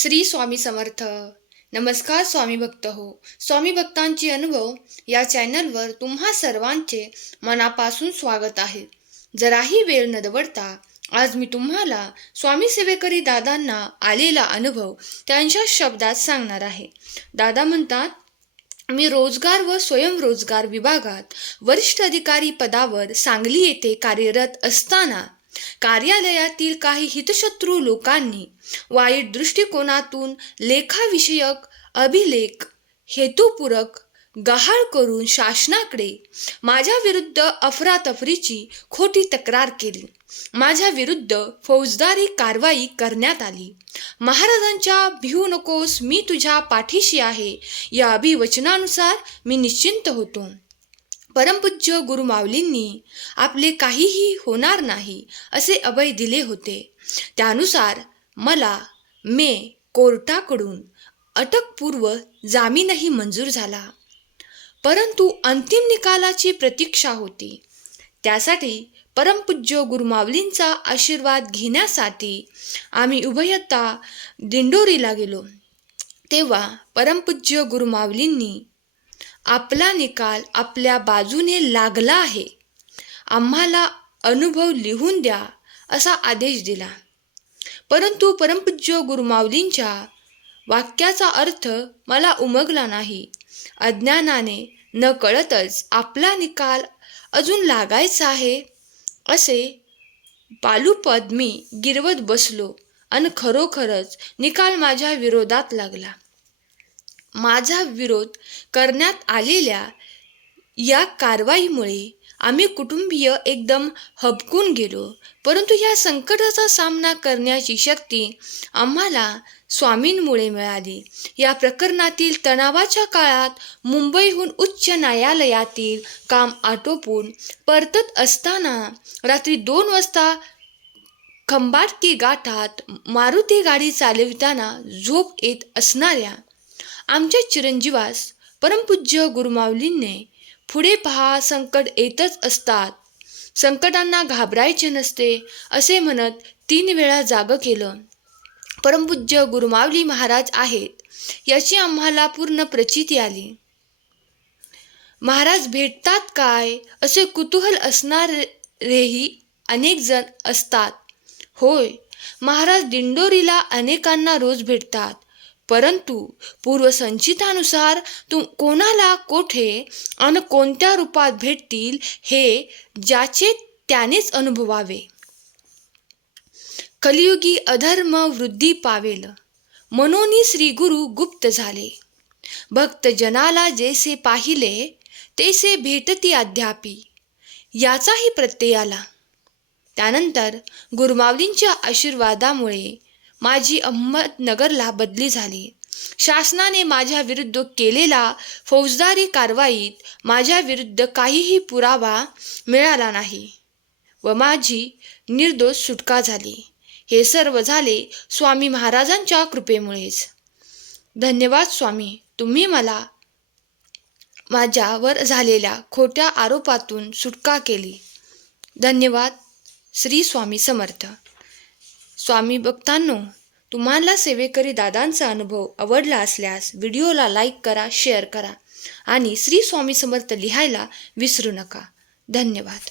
श्री स्वामी समर्थ. नमस्कार स्वामी भक्त हो. स्वामी भक्तांचे अनुभव या चॅनलवर तुम्हा सर्वांचे मनापासून स्वागत आहे. जराही वेळ न दवडता आज मी तुम्हाला स्वामी सेवेकरी दादांना आलेला अनुभव त्यांच्या शब्दात सांगणार आहे. दादा म्हणतात, मी रोजगार व स्वयंरोजगार विभागात वरिष्ठ अधिकारी पदावर सांगली येथे कार्यरत असताना कार्यालयातील काही हितशत्रू लोकांनी वाईट दृष्टिकोनातून लेखाविषयक अभिलेख हेतुपूरक गहाळ करून शासनाकडे माझ्या विरुद्ध अफरातफरीची खोटी तक्रार केली. माझ्या विरुद्ध फौजदारी कारवाई करण्यात आली. महाराजांच्या भिवू नकोस, मी तुझ्या पाठीशी आहे या अभिवचनानुसार मी निश्चिंत होतो. परमपूज्य गुरुमाऊलींनी आपले काहीही होणार नाही असे अभय दिले होते. त्यानुसार मला कोर्टाकडून अटकपूर्व जामीनही मंजूर झाला. परंतु अंतिम निकालाची प्रतीक्षा होती. त्यासाठी परमपूज्य गुरुमाऊलींचा आशीर्वाद घेण्यासाठी आम्ही उभयता दिंडोरीला गेलो. तेव्हा परमपूज्य गुरुमाऊलींनी आपला निकाल आपल्या बाजूने लागला आहे, आम्हाला अनुभव लिहून द्या असा आदेश दिला. परंतु परमपूज्य गुरुमाऊलींच्या वाक्याचा अर्थ मला उमगला नाही. अज्ञानाने न कळतच आपला निकाल अजून लागायचा आहे असे पालुपद मी गिरवत बसलो आणि खरोखरच निकाल माझ्या विरोधात लागला. माझा विरोध करण्यात आलेल्या या कारवाईमुळे आम्ही कुटुंबीय एकदम हबकून गेलो. परंतु या संकटाचा सामना करण्याची शक्ती आम्हाला स्वामींमुळे मिळाली. या प्रकरणातील तणावाच्या काळात मुंबईहून उच्च न्यायालयातील काम आटोपून परतत असताना रात्री 2 वाजता खंबाटकी घाटात मारुती गाडी चालविताना झोप येत असणाऱ्या आमच्या चिरंजीवास परमपूज्य गुरुमाऊलींनी पुढे पहा, संकट येतच असतात, संकटांना घाबरायचे नसते असे म्हणत 3 वेळा जागं केलं. परमपूज्य गुरुमाऊली महाराज आहेत याची आम्हाला पूर्ण प्रचिती आली. महाराज भेटतात काय असे कुतूहल असणारेही अनेक जण असतात. होय, महाराज दिंडोरीला अनेकांना रोज भेटतात. परंतु पूर्वसंचितानुसार कोणाला कोठे आणि कोणत्या रूपात भेटतील हे ज्याचे त्यानेच अनुभवावे. कलियुगी अधर्म वृद्धी पावेल, मनोनी श्री गुरु गुप्त झाले. भक्त जनाला जैसे पाहिले तैसे भेटती अद्यापी, याचाही प्रत्यय आला. त्यानंतर गुरुमाऊलींच्या आशीर्वादामुळे माझी अहमदनगरला बदली झाली. शासनाने माझ्या विरुद्ध केलेला फौजदारी कारवाईत माझ्या विरुद्ध काहीही पुरावा मिळाला नाही व माझी निर्दोष सुटका झाली. हे सर्व झाले स्वामी महाराजांच्या कृपेमुळेच. धन्यवाद स्वामी, तुम्ही मला माझ्यावर झालेल्या खोट्या आरोपातून सुटका केली. धन्यवाद. श्री स्वामी समर्थ. स्वामी भक्तांनो, तुम्हाला सेवेकरी दादांचा अनुभव आवडला असल्यास व्हिडिओला लाईक करा, शेअर करा आणि श्री स्वामी समर्थ लिहायला विसरू नका. धन्यवाद.